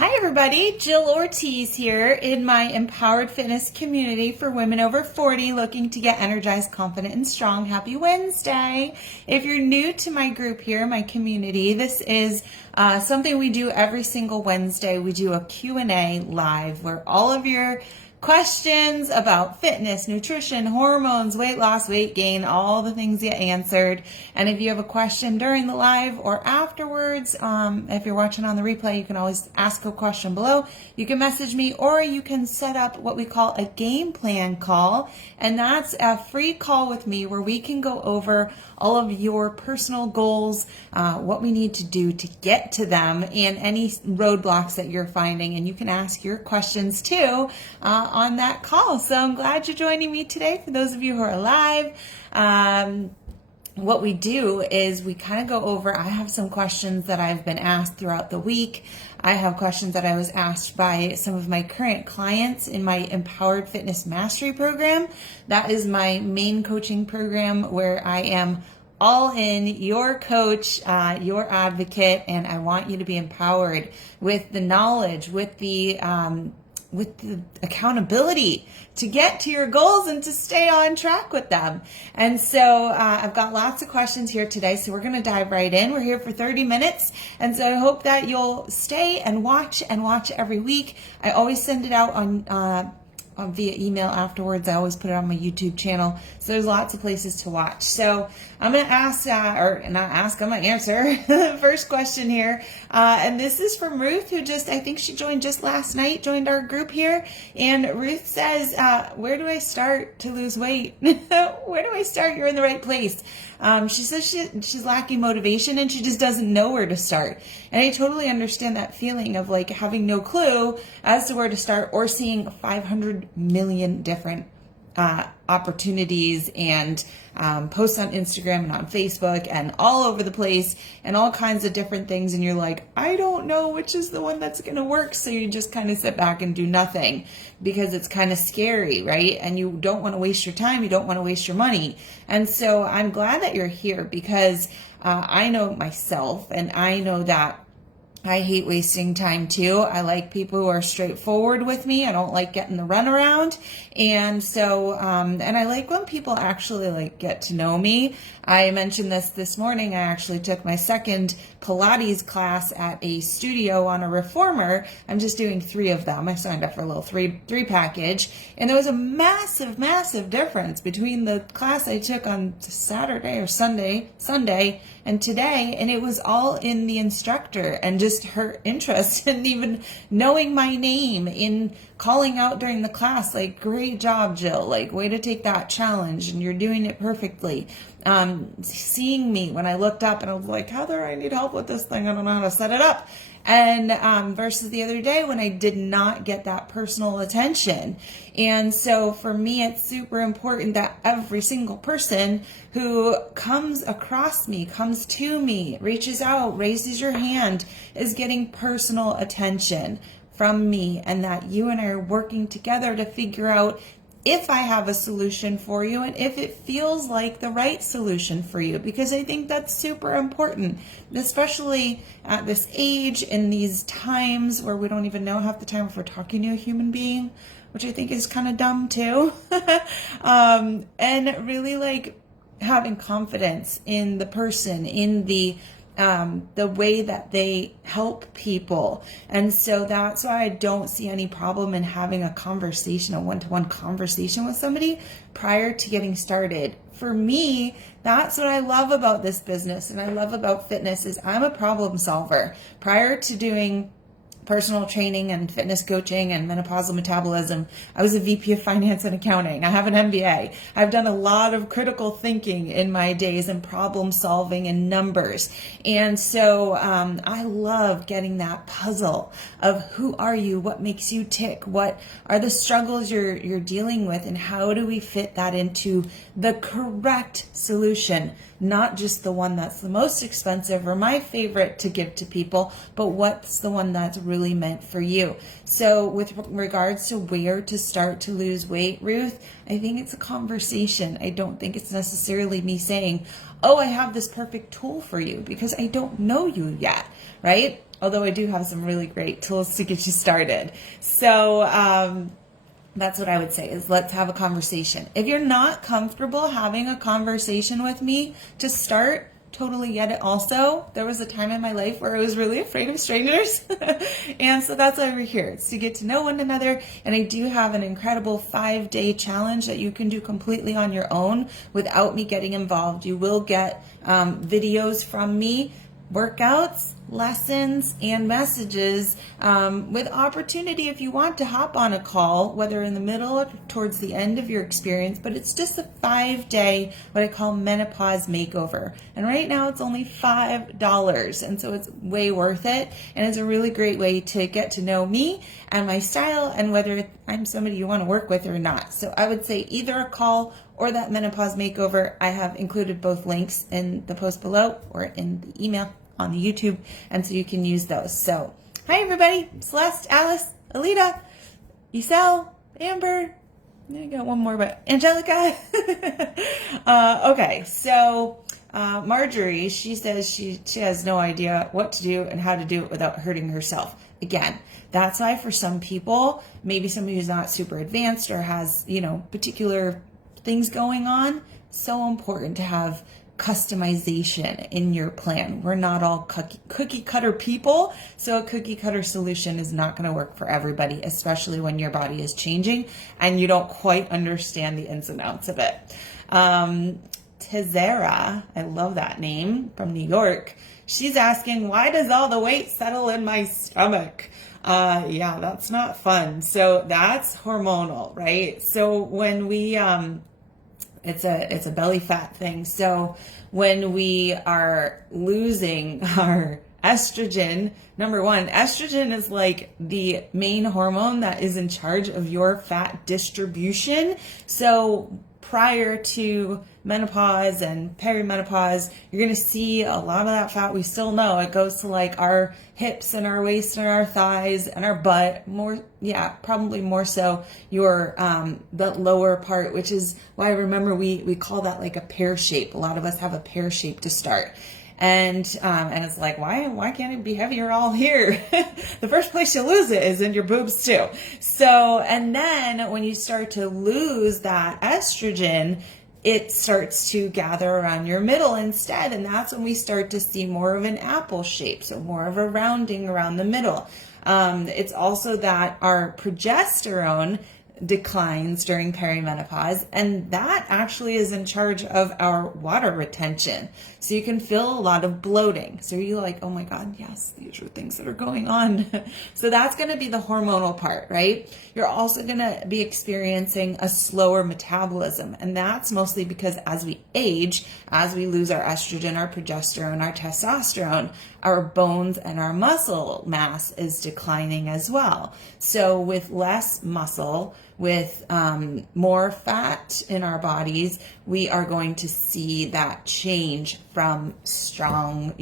Hi everybody, Jill Ortiz here in my empowered fitness community for women over 40 looking to get energized, confident, and strong. Happy Wednesday. If you're new to my group here, my community, this is something we do every single Wednesday. We do a Q&A live where all of your questions about fitness, nutrition, hormones, weight loss, weight gain, all the things get answered. And if you have a question during the live or afterwards, if you're watching on the replay, you can always ask a question below. You can message me, or you can set up what we call a game plan call. And that's a free call with me where we can go over all of your personal goals, what we need to do to get to them, and any roadblocks that you're finding. And you can ask your questions too on that call. So I'm glad you're joining me today. For those of you who are live, what we do is we kind of go over, I have some questions that I've been asked throughout the week. I have questions that I was asked by some of my current clients in my Empowered Fitness Mastery program. That is my main coaching program where I am all in, your coach, your advocate, and I want you to be empowered with the knowledge, with the accountability to get to your goals and to stay on track with them. And so I've got lots of questions here today, so we're going to dive right in. We're here for 30 minutes, and so I hope that you'll stay and watch every week. I always send it out on via email afterwards. I always put it on my YouTube channel. So there's lots of places to watch. So I'm going to ask, I'm going to answer the first question here. And this is from Ruth, who I think she joined just last night, joined our group here. And Ruth says, where do I start to lose weight? Where do I start? You're in the right place. She says she's lacking motivation and she just doesn't know where to start. And I totally understand that feeling of like having no clue as to where to start, or seeing 500 million different opportunities and posts on Instagram and on Facebook and all over the place and all kinds of different things. And you're like, I don't know which is the one that's going to work. So you just kind of sit back and do nothing because it's kind of scary, right? And you don't want to waste your time. You don't want to waste your money. And so I'm glad that you're here because I know myself, and I know that I hate wasting time too. I like people who are straightforward with me. I don't like getting the runaround. And so, and I like when people actually like get to know me. I mentioned this morning. I actually took my second Pilates class at a studio on a reformer. I'm just doing 3 of them. I signed up for a little three package. And there was a massive difference between the class I took on Saturday or Sunday and today. And it was all in the instructor and just her interest in even knowing my name, in calling out during the class, like, great job, Jill, like, way to take that challenge and you're doing it perfectly. Seeing me when I looked up and I was like, Heather, I need help with this thing. I don't know how to set it up. And versus the other day when I did not get that personal attention. And so for me, it's super important that every single person who comes across me, comes to me, reaches out, raises your hand, is getting personal attention from me, and that you and I are working together to figure out if I have a solution for you and if it feels like the right solution for you, because I think that's super important, especially at this age, in these times where we don't even know half the time if we're talking to a human being, which I think is kind of dumb too. And really like having confidence in the person, in the way that they help people. And so that's why I don't see any problem in having a conversation, a one-to-one conversation with somebody prior to getting started. For me, that's what I love about this business and I love about fitness is I'm a problem solver. Prior to doing personal training and fitness coaching and menopausal metabolism, I was a VP of finance and accounting. I have an MBA. I've done a lot of critical thinking in my days and problem solving and numbers. And so I love getting that puzzle of who are you, what makes you tick, what are the struggles you're dealing with, and how do we fit that into the correct solution, not just the one that's the most expensive or my favorite to give to people, but what's the one that's really meant for you. So with regards to where to start to lose weight, Ruth, I think it's a conversation. I don't think it's necessarily me saying, oh, I have this perfect tool for you, because I don't know you yet, right? although I do have some really great tools to get you started. So that's what I would say is let's have a conversation. If you're not comfortable having a conversation with me to start, totally get it also. There was a time in my life where I was really afraid of strangers. And so that's why we're here. It's to get to know one another. And I do have an incredible 5-day challenge that you can do completely on your own without me getting involved. You will get videos from me, workouts, lessons, and messages with opportunity if you want to hop on a call, whether in the middle or towards the end of your experience. But it's just a 5-day, what I call Menopause Makeover. And right now it's only $5. And so it's way worth it. And it's a really great way to get to know me and my style and whether I'm somebody you want to work with or not. So I would say either a call or that Menopause Makeover. I have included both links in the post below or in the email on the YouTube, and so you can use those. So, hi everybody, Celeste, Alice, Alita, Isel, Amber, I got one more, but Angelica. Okay, so Marjorie, she says she has no idea what to do and how to do it without hurting herself. Again, that's why for some people, maybe somebody who's not super advanced or has, particular things going on, so important to have customization in your plan. We're not all cookie cutter people, so a cookie cutter solution is not going to work for everybody, especially when your body is changing and you don't quite understand the ins and outs of it. Tizera, I love that name, from New York. She's asking, why does all the weight settle in my stomach? Yeah, that's not fun. So that's hormonal, right? So when we, it's a belly fat thing. So when we are losing our estrogen, number one, estrogen is like the main hormone that is in charge of your fat distribution. So prior to menopause and perimenopause, you're going to see a lot of that fat. We still know it goes to like our hips and our waist and our thighs and our butt, probably more so your the lower part, which is why I remember we call that like a pear shape. A lot of us have a pear shape to start. And it's like, why can't it be heavier all here? The first place you lose it is in your boobs too. So, and then when you start to lose that estrogen, it starts to gather around your middle instead. And that's when we start to see more of an apple shape. So more of a rounding around the middle. It's also that our progesterone declines during perimenopause, and that actually is in charge of our water retention. So you can feel a lot of bloating. So you're like, oh my God, yes, these are things that are going on. So that's going to be the hormonal part, right? You're also going to be experiencing a slower metabolism. And that's mostly because as we age, as we lose our estrogen, our progesterone, our testosterone, our bones and our muscle mass is declining as well. So with less muscle, with more fat in our bodies, we are going to see that change from strong,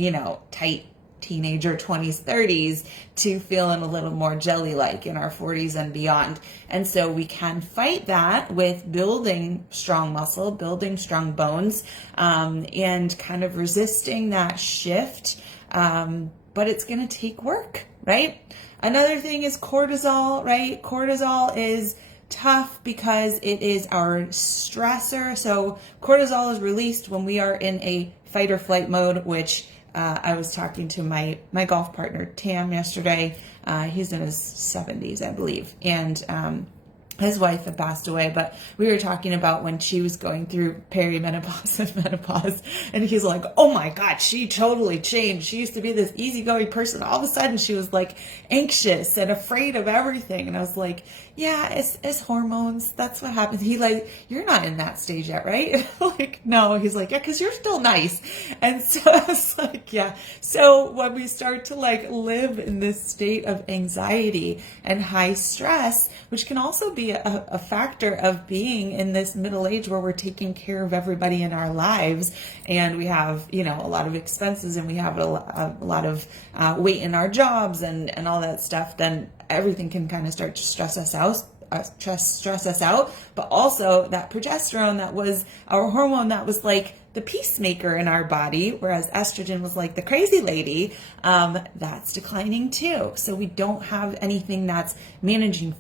tight teenager 20s, 30s to feeling a little more jelly-like in our 40s and beyond. And so we can fight that with building strong muscle, building strong bones, and kind of resisting that shift. But it's going to take work, right? Another thing is cortisol, right? Cortisol is tough because it is our stressor. So cortisol is released when we are in a fight or flight mode, which I was talking to my golf partner, Tam, yesterday. He's in his 70s, I believe. And his wife had passed away, but we were talking about when she was going through perimenopause and menopause, and he's like, oh my God, she totally changed. She used to be this easygoing person. All of a sudden she was like anxious and afraid of everything. And I was like, yeah, it's hormones. That's what happens. He like, you're not in that stage yet, right? Like, no. He's like, yeah, because you're still nice. And so I was like, yeah. So when we start to like live in this state of anxiety and high stress, which can also be a factor of being in this middle age where we're taking care of everybody in our lives, and we have, a lot of expenses, and we have a lot of weight in our jobs and all that stuff, then everything can kind of start to stress us out. But also that progesterone, that was our hormone that was like the peacemaker in our body, whereas estrogen was like the crazy lady, that's declining too. So we don't have anything that's managing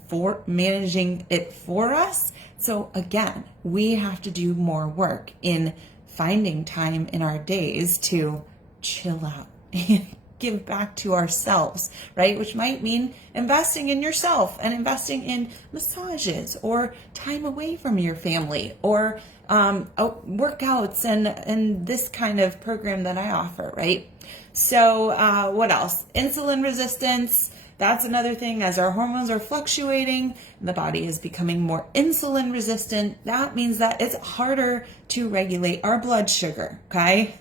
it for us. So again, we have to do more work in finding time in our days to chill out and give back to ourselves, right? Which might mean investing in yourself and investing in massages or time away from your family or workouts and this kind of program that I offer, right? So what else? Insulin resistance. That's another thing. As our hormones are fluctuating, the body is becoming more insulin resistant. That means that it's harder to regulate our blood sugar, okay?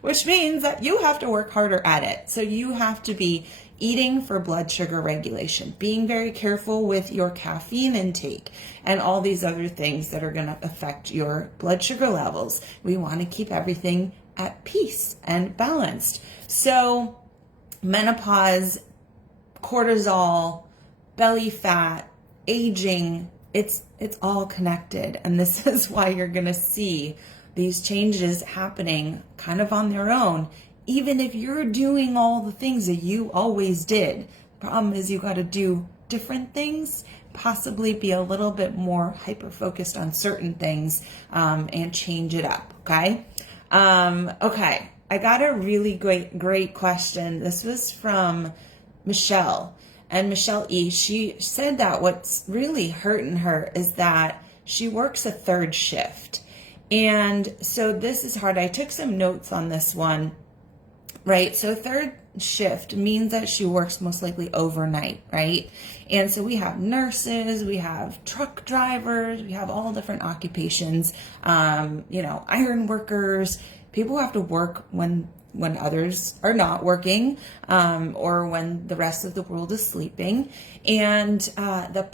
Which means that you have to work harder at it. So you have to be eating for blood sugar regulation, being very careful with your caffeine intake and all these other things that are going to affect your blood sugar levels. We want to keep everything at peace and balanced. So menopause, cortisol, belly fat, aging, it's all connected. And this is why you're going to see these changes happening kind of on their own, even if you're doing all the things that you always did. The problem is you got to do different things, possibly be a little bit more hyper-focused on certain things, and change it up, okay? Okay, I got a really great question. This was from Michelle. And Michelle E., she said that what's really hurting her is that she works a third shift. And so this is hard. I took some notes on this one, right? So third shift means that she works most likely overnight, right? And so we have nurses, we have truck drivers, we have all different occupations, iron workers, people who have to work when others are not working, or when the rest of the world is sleeping. And the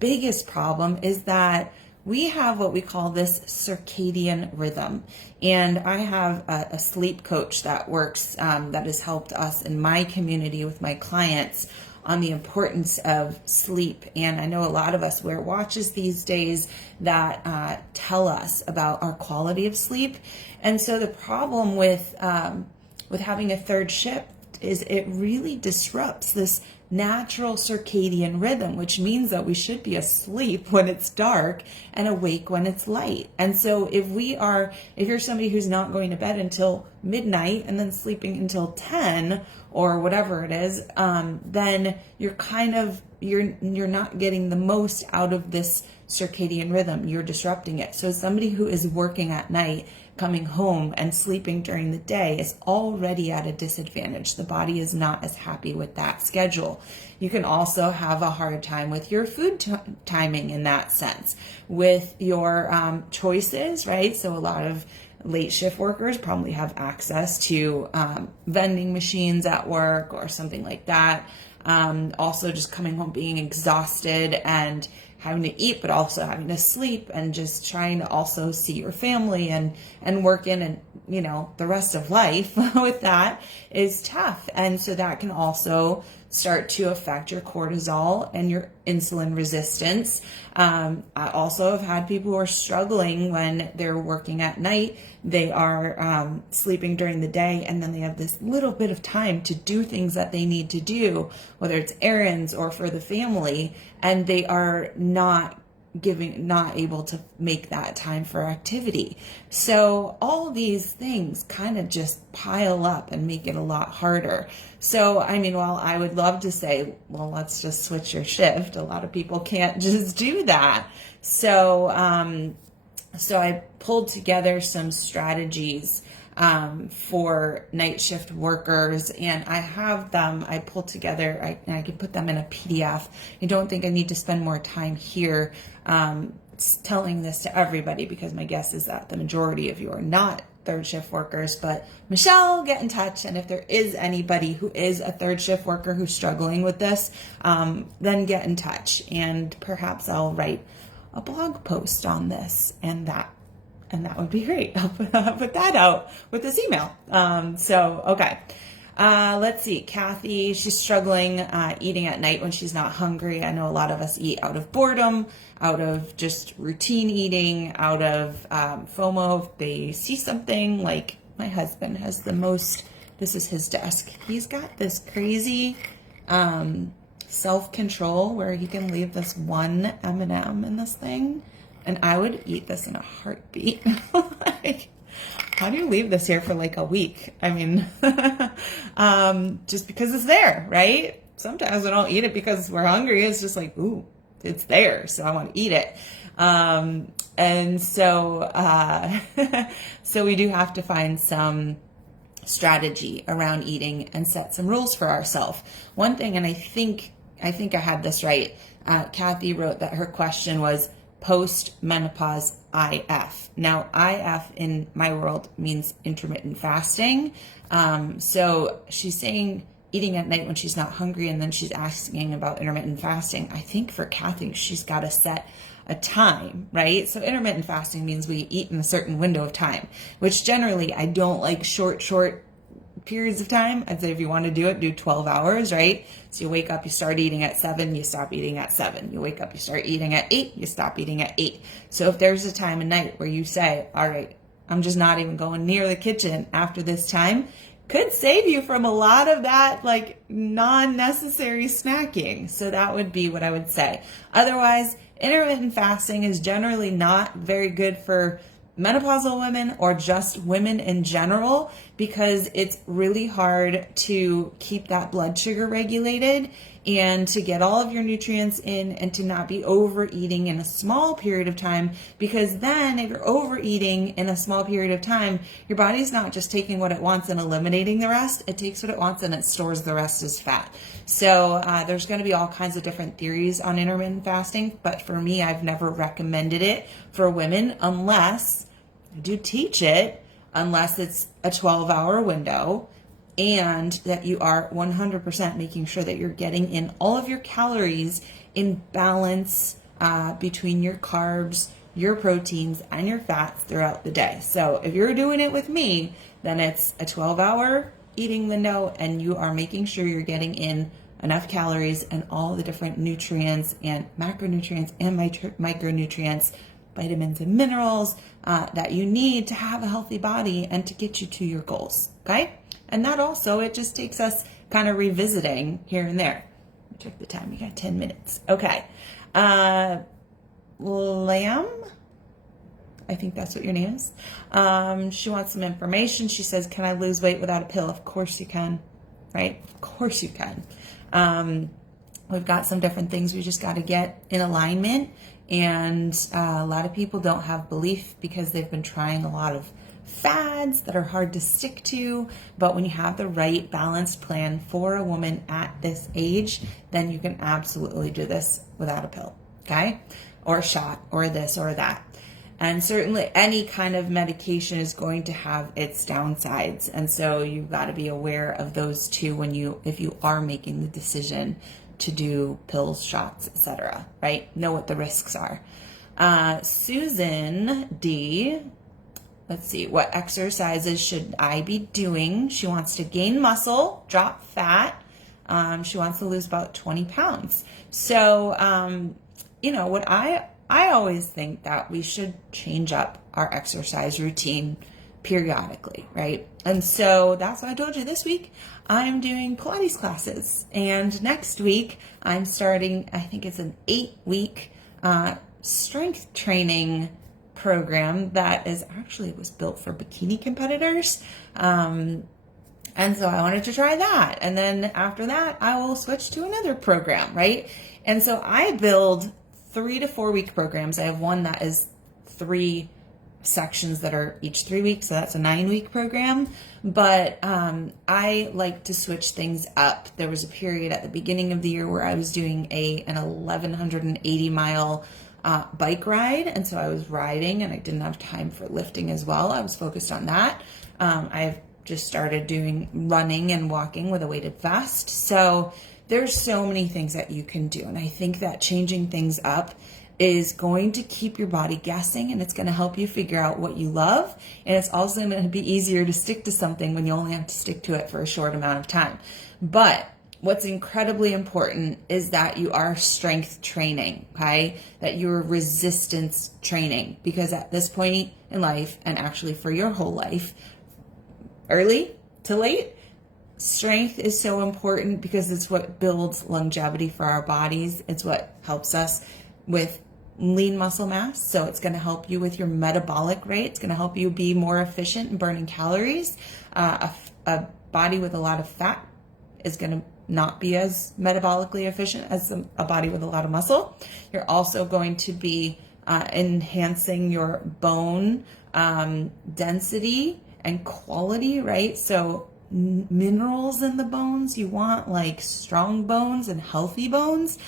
biggest problem is that we have what we call this circadian rhythm. And I have a sleep coach that works, that has helped us in my community with my clients on the importance of sleep. And I know a lot of us wear watches these days that tell us about our quality of sleep. And so the problem with having a third shift is it really disrupts this natural circadian rhythm, which means that we should be asleep when it's dark and awake when it's light. And so if you're somebody who's not going to bed until midnight and then sleeping until 10 or whatever it is, then you're not getting the most out of this circadian rhythm. You're disrupting it. So somebody who is working at night, coming home and sleeping during the day is already at a disadvantage. The body is not as happy with that schedule. You can also have a hard time with your food timing in that sense, with your choices, right? So a lot of late shift workers probably have access to vending machines at work or something like that. Also just coming home being exhausted and having to eat, but also having to sleep and just trying to also see your family and work in and, the rest of life with that is tough. And so that can also start to affect your cortisol and your insulin resistance. I also have had people who are struggling when they're working at night. They are sleeping during the day, and then they have this little bit of time to do things that they need to do, whether it's errands or for the family, and they are not able to make that time for activity. So all these things kind of just pile up and make it a lot harder. So, while I would love to say, well, let's just switch your shift, a lot of people can't just do that. So I pulled together some strategies for night shift workers, and I have them, I pulled together, and I can put them in a PDF. I don't think I need to spend more time here telling this to everybody, because my guess is that the majority of you are not third shift workers. But Michelle, get in touch, and if there is anybody who is a third shift worker who's struggling with this, then get in touch, and perhaps I'll write a blog post on this, and that would be great. I'll put that out with this email. Okay. Let's see. Kathy, she's struggling eating at night when she's not hungry. I know a lot of us eat out of boredom, out of just routine eating, out of FOMO. If they see something, like my husband has the most, this is his desk. He's got this crazy self-control where he can leave this one M&M in this thing, and I would eat this in a heartbeat. Like, how do you leave this here for like a week? I mean, just because it's there, right? Sometimes we don't eat it because we're hungry. It's just like, ooh, it's there, so I want to eat it. And so, so we do have to find some strategy around eating and set some rules for ourselves. One thing, and I think I had this right. Kathy wrote that her question was post-menopause IF. Now, IF in my world means intermittent fasting. So she's saying eating at night when she's not hungry, and then she's asking about intermittent fasting. I think for Kathy, she's got to set a time, right? So intermittent fasting means we eat in a certain window of time, which generally I don't like short periods of time. I'd say if you want to do it, do 12 hours, right? So you wake up, you start eating at 7, you stop eating at 7. You wake up, you start eating at 8, you stop eating at 8. So if there's a time of night where you say, all right, I'm just not even going near the kitchen after this time, could save you from a lot of that like non-necessary snacking. So that would be what I would say. Otherwise, intermittent fasting is generally not very good for menopausal women or just women in general, because it's really hard to keep that blood sugar regulated and to get all of your nutrients in and to not be overeating in a small period of time. Because then if you're overeating in a small period of time, your body's not just taking what it wants and eliminating the rest. It takes what it wants and it stores the rest as fat. So there's going to be all kinds of different theories on intermittent fasting, but for me, I've never recommended it for women unless I do teach it, unless it's a 12-hour window, and that you are 100% making sure that you're getting in all of your calories in balance between your carbs, your proteins, and your fats throughout the day. So if you're doing it with me, then it's a 12-hour eating window, and you are making sure you're getting in enough calories and all the different nutrients and macronutrients and micronutrients, vitamins and minerals that you need to have a healthy body and to get you to your goals, okay? And that also, it just takes us kind of revisiting here and there. Check the time, we got 10 minutes. Okay. Lamb, I think that's what your name is. She wants some information. She says, can I lose weight without a pill? Of course you can, right? Of course you can. We've got some different things we just got to get in alignment. And a lot of people don't have belief because they've been trying a lot of fads that are hard to stick to. But when you have the right balanced plan for a woman at this age, then you can absolutely do this without a pill, okay? Or a shot or this or that. And certainly any kind of medication is going to have its downsides. And so you've got to be aware of those too if you are making the decision to do pills, shots, etc., right? Know what the risks are. Susan D, let's see, what exercises should I be doing? She wants to gain muscle, drop fat. She wants to lose about 20 pounds. So, what I always think that we should change up our exercise routine periodically, right? And so that's why I told you this week I'm doing Pilates classes, and next week I'm starting, I think it's an 8-week strength training program that was built for bikini competitors. And so I wanted to try that. And then after that, I will switch to another program, right? And so I build 3 to 4 week programs. I have one that is 3 sections that are each 3 weeks, so that's a 9-week program. But I like to switch things up. There was a period at the beginning of the year where I was doing an 1,180 mile bike ride, and so I was riding and I didn't have time for lifting as well. I was focused on that. I've just started doing running and walking with a weighted vest. So there's so many things that you can do, and I think that changing things up is going to keep your body guessing, and it's going to help you figure out what you love. And it's also going to be easier to stick to something when you only have to stick to it for a short amount of time. But what's incredibly important is that you are strength training, okay? That you're resistance training, because at this point in life, and actually for your whole life, early to late, strength is so important because it's what builds longevity for our bodies. It's what helps us with lean muscle mass. So it's going to help you with your metabolic rate. It's going to help you be more efficient in burning calories. A body with a lot of fat is going to not be as metabolically efficient as a body with a lot of muscle. You're also going to be enhancing your bone density and quality, right? So minerals in the bones, you want like strong bones and healthy bones,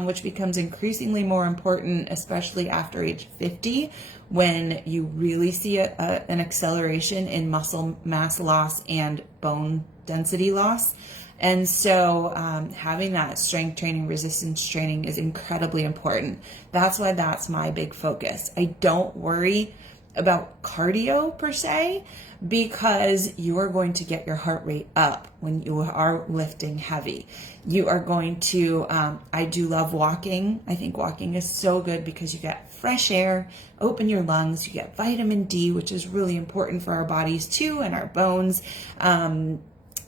which becomes increasingly more important, especially after age 50, when you really see an acceleration in muscle mass loss and bone density loss. And so having that strength training, resistance training is incredibly important. That's why that's my big focus. I don't worry about cardio per se, because you are going to get your heart rate up when you are lifting heavy. You are going to, I do love walking. I think walking is so good because you get fresh air, open your lungs, you get vitamin D, which is really important for our bodies too, and our bones.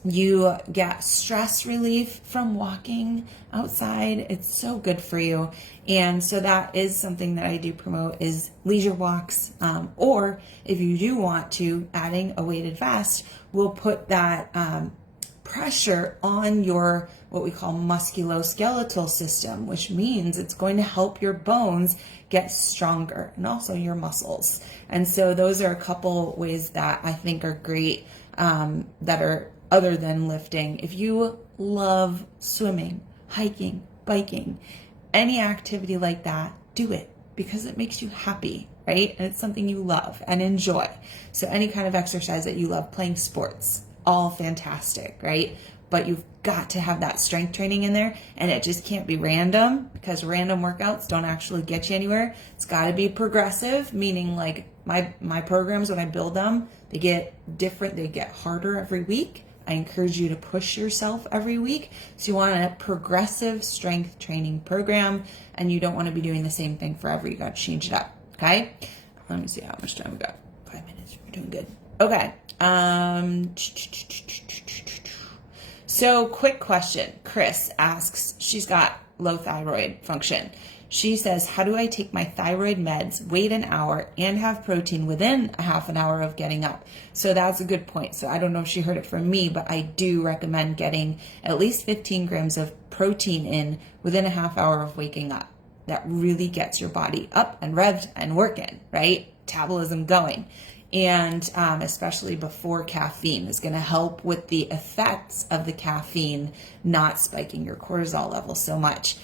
You get stress relief from walking outside. It's so good for you. And so that is something that I do promote, is leisure walks. Or if you do want to, adding a weighted vest will put that pressure on your, what we call musculoskeletal system, which means it's going to help your bones get stronger and also your muscles. And so those are a couple ways that I think are great, that are other than lifting. If you love swimming, hiking, biking, any activity like that, do it because it makes you happy, right? And it's something you love and enjoy. So any kind of exercise that you love, playing sports, all fantastic, right? But you've got to have that strength training in there, and it just can't be random, because random workouts don't actually get you anywhere. It's got to be progressive, meaning like my programs, when I build them, they get different, they get harder every week. I encourage you to push yourself every week. So you want a progressive strength training program, and you don't want to be doing the same thing forever. You got to change it up. Okay. Let me see how much time we got. 5 minutes. We're doing good. Okay. So quick question. Chris asks, she's got low thyroid function. She says, how do I take my thyroid meds, wait an hour, and have protein within a half an hour of getting up? So that's a good point. So I don't know if she heard it from me, but I do recommend getting at least 15 grams of protein in within a half hour of waking up. That really gets your body up and revved and working, right? Metabolism going. And especially before caffeine is going to help with the effects of the caffeine not spiking your cortisol level so much.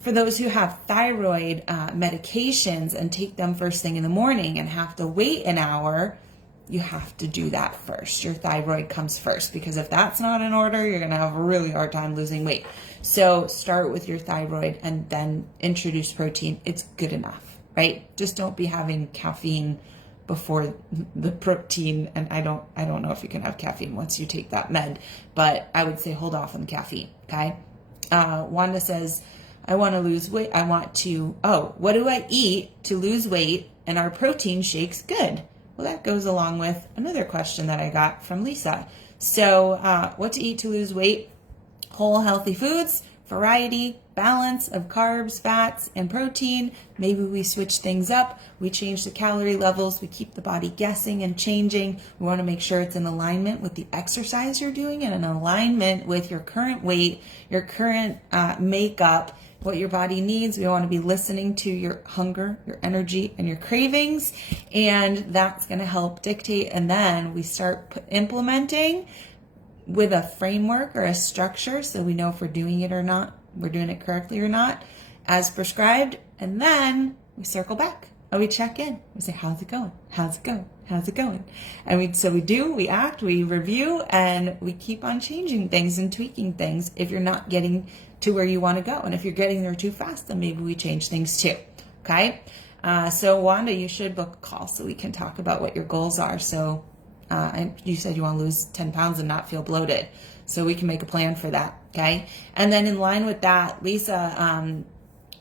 For those who have thyroid medications and take them first thing in the morning and have to wait an hour, you have to do that first. Your thyroid comes first, because if that's not in order, you're going to have a really hard time losing weight. So start with your thyroid and then introduce protein. It's good enough, right? Just don't be having caffeine before the protein. And I don't know if you can have caffeine once you take that med, but I would say hold off on the caffeine. Okay. Wanda says, I want to lose weight. What do I eat to lose weight? And are protein shakes good? Well, that goes along with another question that I got from Lisa. So what to eat to lose weight? Whole healthy foods, variety, balance of carbs, fats, and protein. Maybe we switch things up. We change the calorie levels. We keep the body guessing and changing. We want to make sure it's in alignment with the exercise you're doing and in alignment with your current weight, your current makeup, what your body needs. We want to be listening to your hunger, your energy, and your cravings, and that's going to help dictate. And then we start implementing with a framework or a structure, so we know if we're doing it or not, we're doing it correctly or not, as prescribed. And then we circle back and we check in. We say, how's it going? How's it going? How's it going? And we act, we review, and we keep on changing things and tweaking things if you're not getting to where you want to go. And if you're getting there too fast, then maybe we change things too. Okay. So Wanda, you should book a call so we can talk about what your goals are. So and you said you want to lose 10 pounds and not feel bloated. So we can make a plan for that. Okay. And then in line with that, Lisa,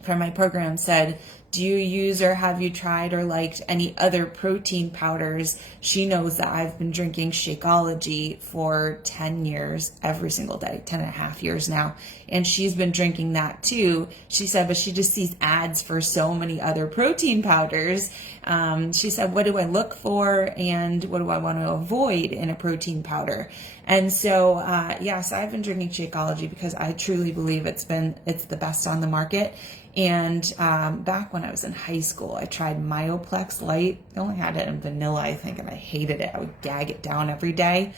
from my program said, do you use or have you tried or liked any other protein powders? She knows that I've been drinking Shakeology for 10 years, every single day, 10 and a half years now. And she's been drinking that too. She said, but she just sees ads for so many other protein powders. She said, what do I look for and what do I want to avoid in a protein powder? And so, so I've been drinking Shakeology because I truly believe it's the best on the market. And back when I was in high school, I tried Myoplex Light. I only had it in vanilla, I think, and I hated it. I would gag it down every day.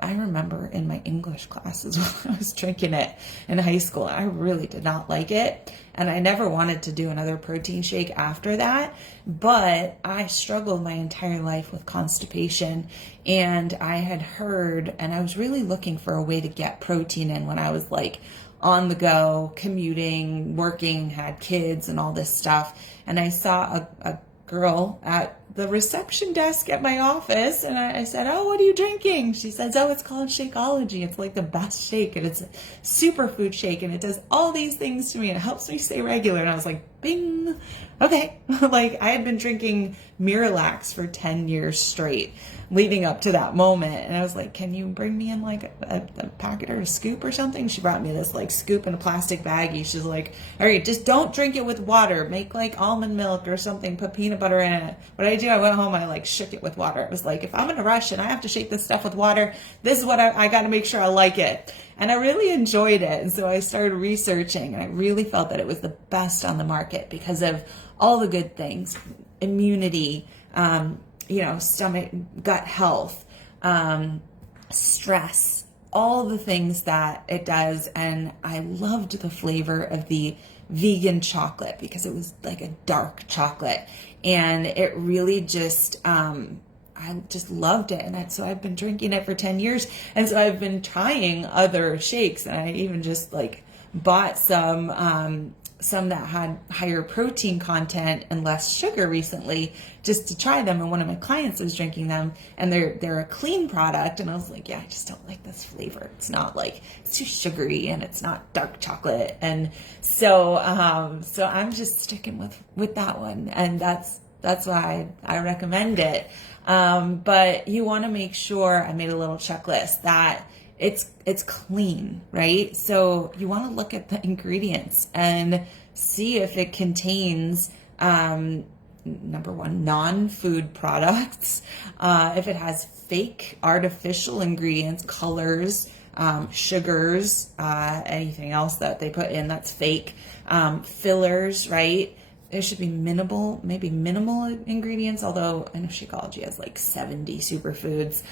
I remember in my English classes when I was drinking it in high school, I really did not like it. And I never wanted to do another protein shake after that. But I struggled my entire life with constipation. And I had heard, and I was really looking for a way to get protein in when I was like on the go, commuting, working, had kids and all this stuff. And I saw a girl at the reception desk at my office, and I said, oh, what are you drinking? She says, oh, it's called Shakeology. It's like the best shake, and it's a superfood shake, and it does all these things to me, and it helps me stay regular. And I was like, bing, okay. Like, I had been drinking Miralax for 10 years straight leading up to that moment, and I was like, can you bring me in like a packet or a scoop or something? She brought me this like scoop in a plastic baggie. She's like, all right, just don't drink it with water, make like almond milk or something, put peanut butter in it. What I do, I went home, I like shook it with water. It was like, if I'm in a rush and I have to shake this stuff with water, this is what I got to make sure I like it. And I really enjoyed it. And so I started researching, and I really felt that it was the best on the market because of all the good things, immunity, stomach, gut health, stress, all the things that it does. And I loved the flavor of the vegan chocolate because it was like a dark chocolate, and it really just, I just loved it. And so I've been drinking it for 10 years. And so I've been trying other shakes, and I even just like bought some that had higher protein content and less sugar recently just to try them. And one of my clients was drinking them, and they're a clean product. And I was like, yeah, I just don't like this flavor. It's not like, it's too sugary and it's not dark chocolate. And so I'm just sticking with that one. And that's why I recommend it. But you want to make sure, I made a little checklist that it's clean, right? So you want to look at the ingredients and see if it contains, number one, non-food products, if it has fake artificial ingredients, colors, sugars, anything else that they put in that's fake, fillers, right? There should be minimal ingredients, although I know Shakeology has like 70 superfoods.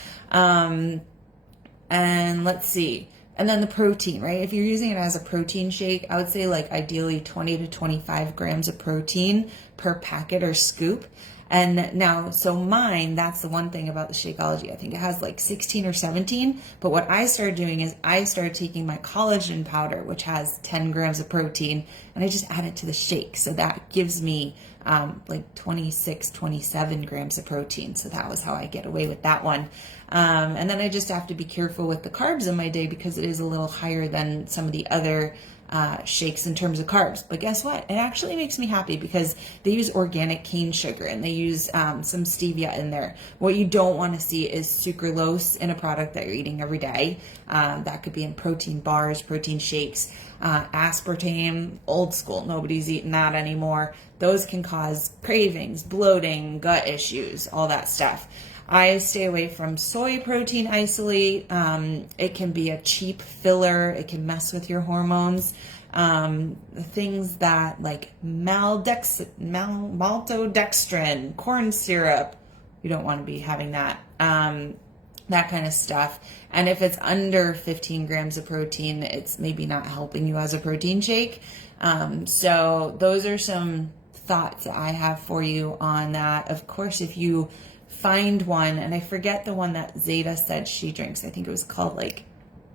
And let's see. And then the protein, right? If you're using it as a protein shake, I would say like ideally 20 to 25 grams of protein per packet or scoop. And now, so mine, that's the one thing about the Shakeology. I think it has like 16 or 17. But what I started doing is I started taking my collagen powder, which has 10 grams of protein, and I just add it to the shake. So that gives me like 26, 27 grams of protein. So that was how I get away with that one. And then I just have to be careful with the carbs in my day because it is a little higher than some of the other shakes in terms of carbs. But guess what? It actually makes me happy because they use organic cane sugar and they use some stevia in there. What you don't want to see is sucralose in a product that you're eating every day. That could be in protein bars, protein shakes, aspartame, old school. Nobody's eating that anymore. Those can cause cravings, bloating, gut issues, all that stuff. I stay away from soy protein isolate. It can be a cheap filler. It can mess with your hormones. Things that like maltodextrin, corn syrup, you don't want to be having that. That kind of stuff. And if it's under 15 grams of protein, it's maybe not helping you as a protein shake. So those are some thoughts that I have for you on that. Of course, if you find one, and I forget the one that Zeta said she drinks. I think it was called like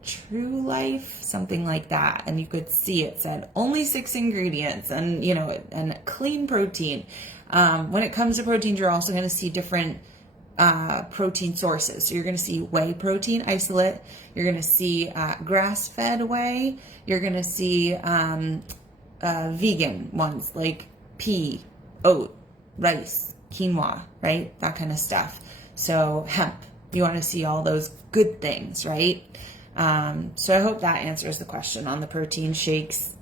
True Life, something like that. And you could see it said only 6 ingredients and, and clean protein. When it comes to proteins, you're also going to see different protein sources. So you're going to see whey protein isolate. You're going to see grass-fed whey. You're going to see vegan ones like pea, oat, rice, quinoa, right? That kind of stuff. So hemp. You want to see all those good things, right? So I hope that answers the question on the protein shakes.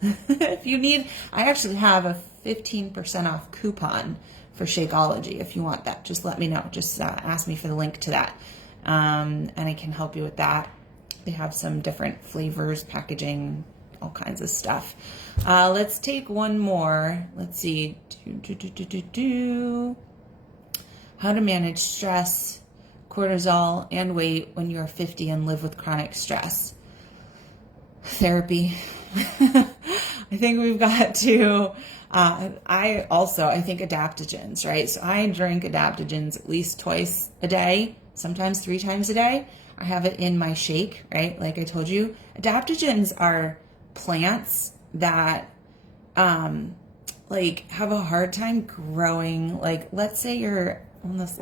If you need, I actually have a 15% off coupon for Shakeology. If you want that, just let me know. Just ask me for the link to that. And I can help you with that. They have some different flavors, packaging, all kinds of stuff. Let's take one more. Let's see. How to manage stress, cortisol, and weight when you are 50 and live with chronic stress. Therapy. I think we've got to, I think adaptogens, right? So I drink adaptogens at least twice a day, sometimes 3 times a day. I have it in my shake, right? Like I told you, adaptogens are plants that, have a hard time growing. Like, let's say you're on this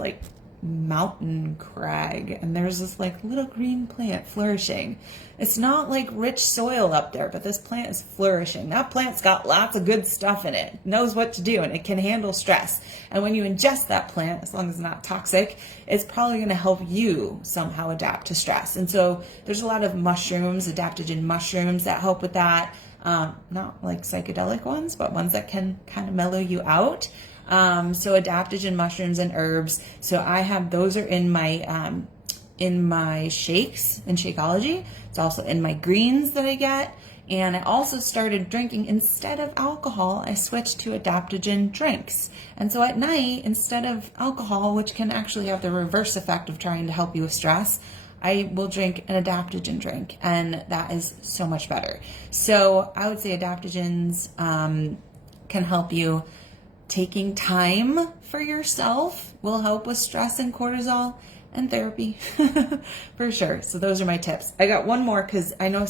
mountain crag and there's this little green plant flourishing. It's not rich soil up there, but this plant is flourishing. That plant's got lots of good stuff in it, knows what to do, and it can handle stress. And when you ingest that plant, as long as it's not toxic, it's probably going to help you somehow adapt to stress. And so there's a lot of mushrooms, adaptogen mushrooms, that help with that. Not psychedelic ones, but ones that can kind of mellow you out. So adaptogen mushrooms and herbs. So I have, those are in my shakes in Shakeology. It's also in my greens that I get. And I also started drinking, instead of alcohol, I switched to adaptogen drinks. And so at night, instead of alcohol, which can actually have the reverse effect of trying to help you with stress, I will drink an adaptogen drink, and that is so much better. So I would say adaptogens can help you. Taking time for yourself will help with stress and cortisol, and therapy for sure. So those are my tips. I got one more because I know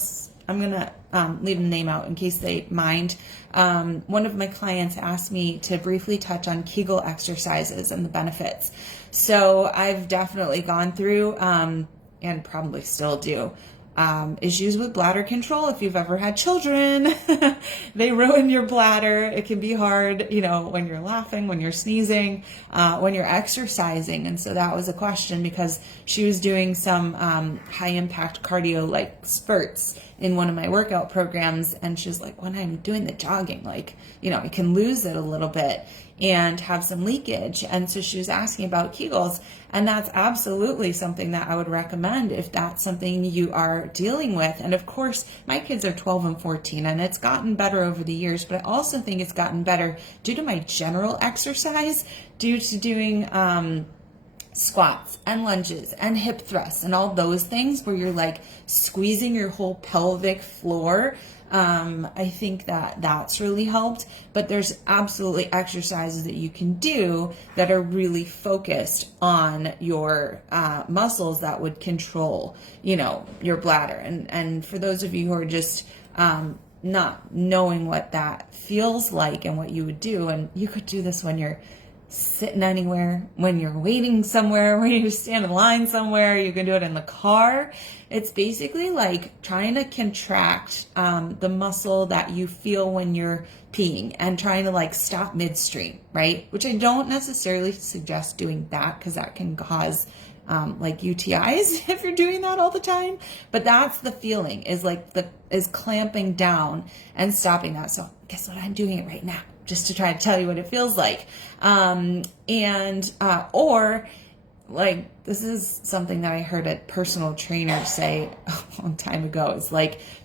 I'm going to leave the name out in case they mind. One of my clients asked me to briefly touch on Kegel exercises and the benefits. So I've definitely gone through and probably still do. Issues with bladder control. If you've ever had children, they ruin your bladder. It can be hard, when you're laughing, when you're sneezing, when you're exercising. And so that was a question because she was doing some high impact cardio spurts in one of my workout programs. And she's like, when I'm doing the jogging, I can lose it a little bit and have some leakage. And so she was asking about Kegels, and that's absolutely something that I would recommend if that's something you are dealing with. And of course, my kids are 12 and 14, and it's gotten better over the years, but I also think it's gotten better due to my general exercise, due to doing squats and lunges and hip thrusts and all those things where you're squeezing your whole pelvic floor. I think that that's really helped, but there's absolutely exercises that you can do that are really focused on your muscles that would control, your bladder. And for those of you who are just not knowing what that feels like and what you would do, and you could do this when you're sitting anywhere, when you're waiting somewhere, when you stand in line somewhere, you can do it in the car. It's basically trying to contract the muscle that you feel when you're peeing and trying to stop midstream, right? Which I don't necessarily suggest doing that because that can cause UTIs if you're doing that all the time. But that's the feeling, is clamping down and stopping that. So guess what? I'm doing it right now, just to try to tell you what it feels like. This is something that I heard a personal trainer say a long time ago. It's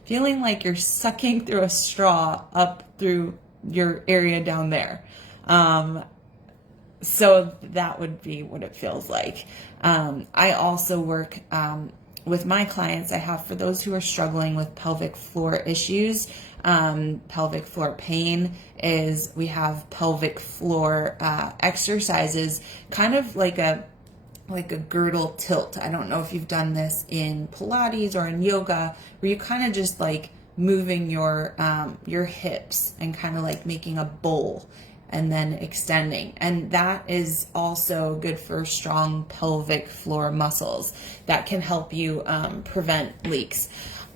feeling like you're sucking through a straw up through your area down there. So that would be what it feels like. I also work with my clients. I have, for those who are struggling with pelvic floor issues, pelvic floor pain, we have pelvic floor exercises, kind of like like a girdle tilt. I don't know if you've done this in Pilates or in yoga, where you kind of just like moving your hips and kind of like making a bowl and then extending. And that is also good for strong pelvic floor muscles that can help you prevent leaks.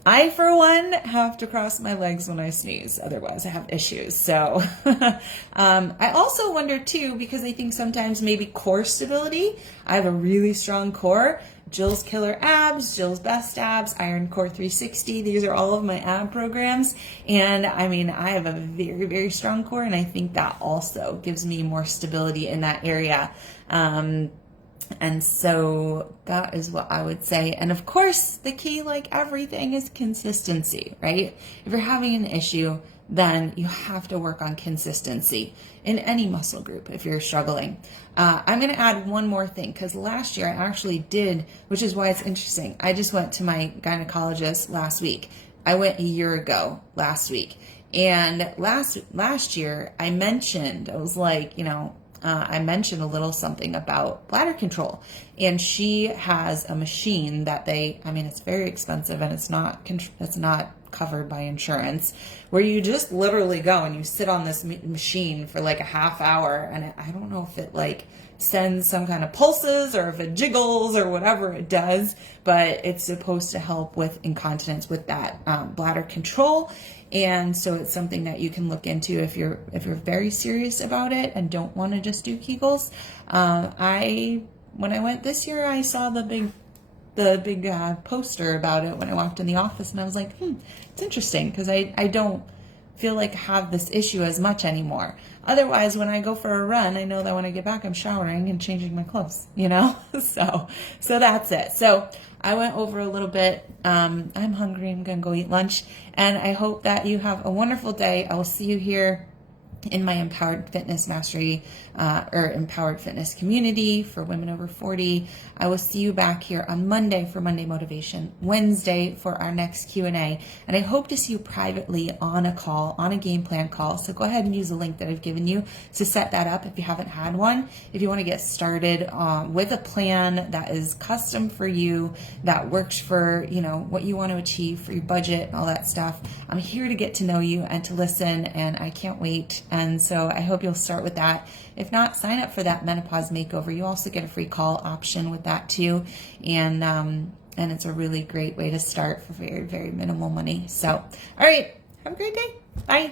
I, for one, have to cross my legs when I sneeze. Otherwise, I have issues. So I also wonder, too, because I think sometimes maybe core stability. I have a really strong core. Jill's Killer Abs, Jill's Best Abs, Iron Core 360. These are all of my ab programs. And I mean, I have a very, very strong core. And I think that also gives me more stability in that area. And so that is what I would say. And of course, the key, like everything, is consistency, right? If you're having an issue, then you have to work on consistency in any muscle group if you're struggling. I'm going to add one more thing, because last year I actually did, which is why it's interesting. I just went to my gynecologist last week. I went a year ago last week. And last year I mentioned, I was like, I mentioned a little something about bladder control, and she has a machine that it's very expensive and it's not covered by insurance, where you just literally go and you sit on this machine for like a half hour, and I don't know if it like sends some kind of pulses or if it jiggles or whatever it does, but it's supposed to help with incontinence with that bladder control. And so it's something that you can look into if you're very serious about it and don't want to just do Kegels. When I went this year, I saw the big poster about it when I walked in the office, and I was like, it's interesting, because I don't feel like I have this issue as much anymore. Otherwise, when I go for a run, I know that when I get back, I'm showering and changing my clothes, so that's it. So I went over a little bit. I'm hungry. I'm going to go eat lunch, and I hope that you have a wonderful day. I will see you here in my Empowered Fitness Mastery or Empowered Fitness community for women over 40. I will see you back here on Monday for Monday Motivation, Wednesday for our next Q&A, and I hope to see you privately on a game plan call. So go ahead and use the link that I've given you to set that up if you haven't had one. If you want to get started with a plan that is custom for you, that works for what you want to achieve for your budget and all that stuff, I'm here to get to know you and to listen, and I can't wait. And so I hope you'll start with that. If not, sign up for that Menopause Makeover. You also get a free call option with that too. And it's a really great way to start for very, very minimal money. So, all right. Have a great day. Bye.